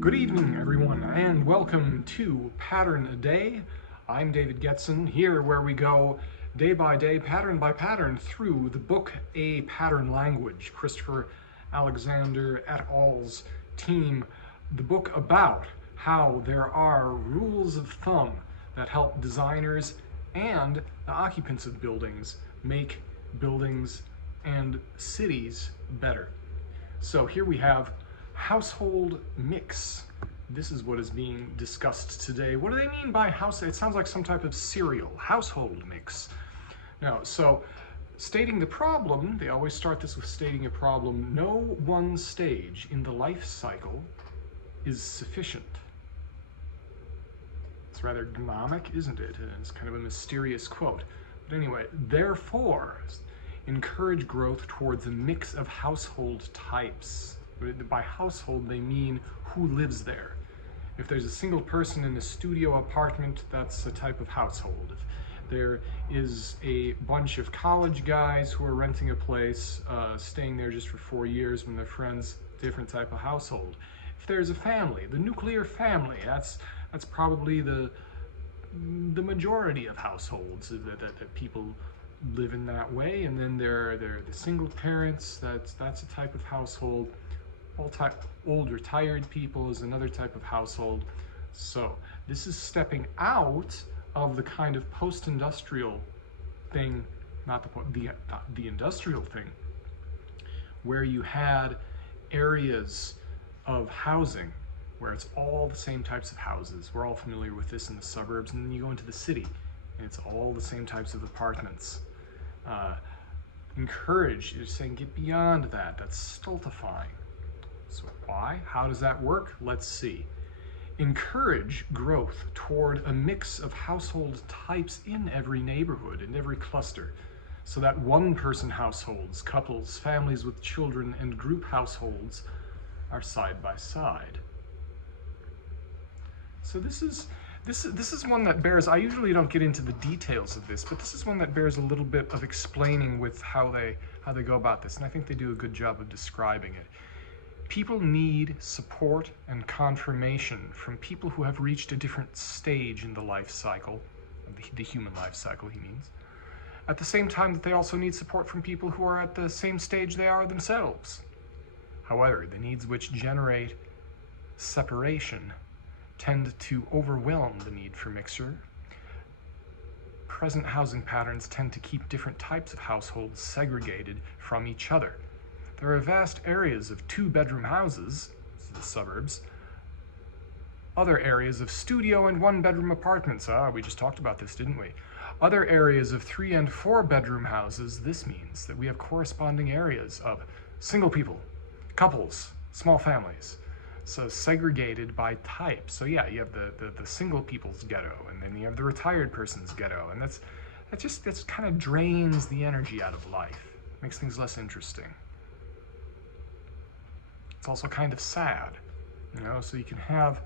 Good evening, everyone, and welcome to Pattern a Day. I'm David Getson, here where we go day by day, pattern by pattern, through the book A Pattern Language, Christopher Alexander et al.'s team, the book about how there are rules of thumb that help designers and the occupants of buildings make buildings and cities better. So here we have household mix. This is what is being discussed today. What do they mean by house? It sounds like some type of cereal, household mix. Now, so stating the problem, they always start this with stating a problem. No one stage in the life cycle is sufficient. It's rather gnomic, isn't it? It's kind of a mysterious quote. But anyway, therefore, encourage growth towards a mix of household types. By household, they mean who lives there. If there's a single person in a studio apartment, that's a type of household. If there is a bunch of college guys who are renting a place, staying there just for 4 years when they're friends, different type of household. If there's a family, the nuclear family, that's probably the majority of households that people live in that way. And then there are the single parents, that's a type of household. Old retired people is another type of household. So this is stepping out of the kind of post-industrial thing, not the industrial thing, where you had areas of housing where it's all the same types of houses. We're all familiar with this in the suburbs, and then you go into the city and it's all the same types of apartments. Encourage, you're saying get beyond that. That's stultifying. So why? How does that work? Let's see. Encourage growth toward a mix of household types in every neighborhood, in every cluster, so that one-person households, couples, families with children, and group households are side by side. So this is one that bears, I usually don't get into the details of this, but this is one that bears a little bit of explaining with how they go about this, and I think they do a good job of describing it. People need support and confirmation from people who have reached a different stage in the life cycle, the human life cycle, he means. At the same time that they also need support from people who are at the same stage they are themselves. However, the needs which generate separation tend to overwhelm the need for mixture. Present housing patterns tend to keep different types of households segregated from each other. There are vast areas of 2-bedroom houses, the suburbs, other areas of studio and 1-bedroom apartments. We just talked about this, didn't we? Other areas of 3- and 4-bedroom houses. This means that we have corresponding areas of single people, couples, small families. So segregated by type. So yeah, you have the single people's ghetto, and then you have the retired person's ghetto, and that's kind of drains the energy out of life, makes things less interesting. It's also kind of sad, you know. So you can have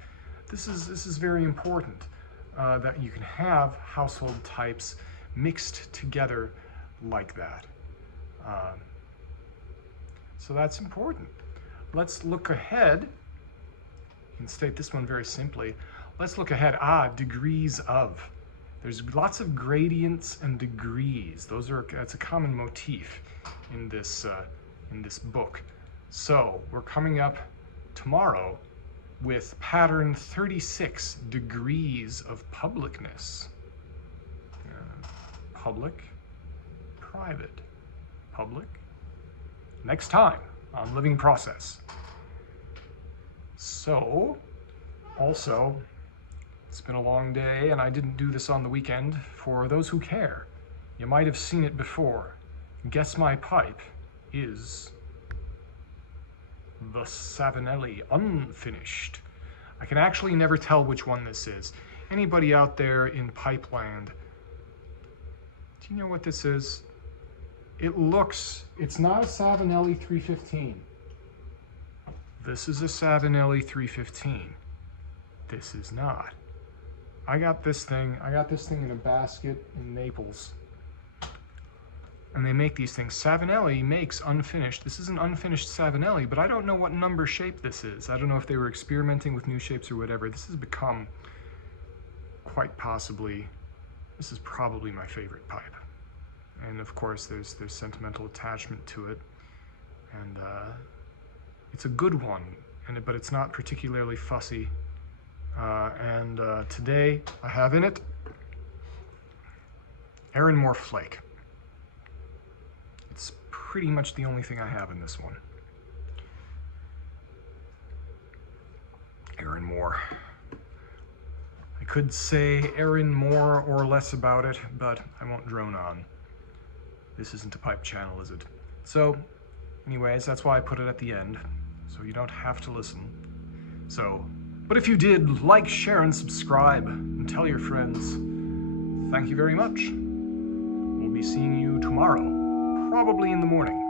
this is very important that you can have household types mixed together like that. So that's important. Let's look ahead. You can state this one very simply. Let's look ahead. Degrees of. There's lots of gradients and degrees. That's a common motif in this book. So we're coming up tomorrow with pattern 36, degrees of publicness. Public, private, public. Next time on Living Process. So, also, it's been a long day and I didn't do this on the weekend. For those who care, you might have seen it before. Guess My Pipe is the Savinelli Unfinished. I can actually never tell which one this is. Anybody out there in Pipeland, do you know what this is? It's not a Savinelli 315. This is a Savinelli 315. This is not. I got this thing in a basket in Naples. And they make these things. Savinelli makes unfinished. This is an unfinished Savinelli, but I don't know what number shape this is. I don't know if they were experimenting with new shapes or whatever. This has become quite possibly, this is probably my favorite pipe. And of course there's sentimental attachment to it. And it's a good one, but it's not particularly fussy. Today I have in it Aaron Moore Flake. It's pretty much the only thing I have in this one. Aaron Moore. I could say Aaron more or less about it, but I won't drone on. This isn't a pipe channel, is it? So, anyways, that's why I put it at the end, so you don't have to listen. So, but if you did, like, share, and subscribe, and tell your friends. Thank you very much. We'll be seeing you tomorrow, probably in the morning.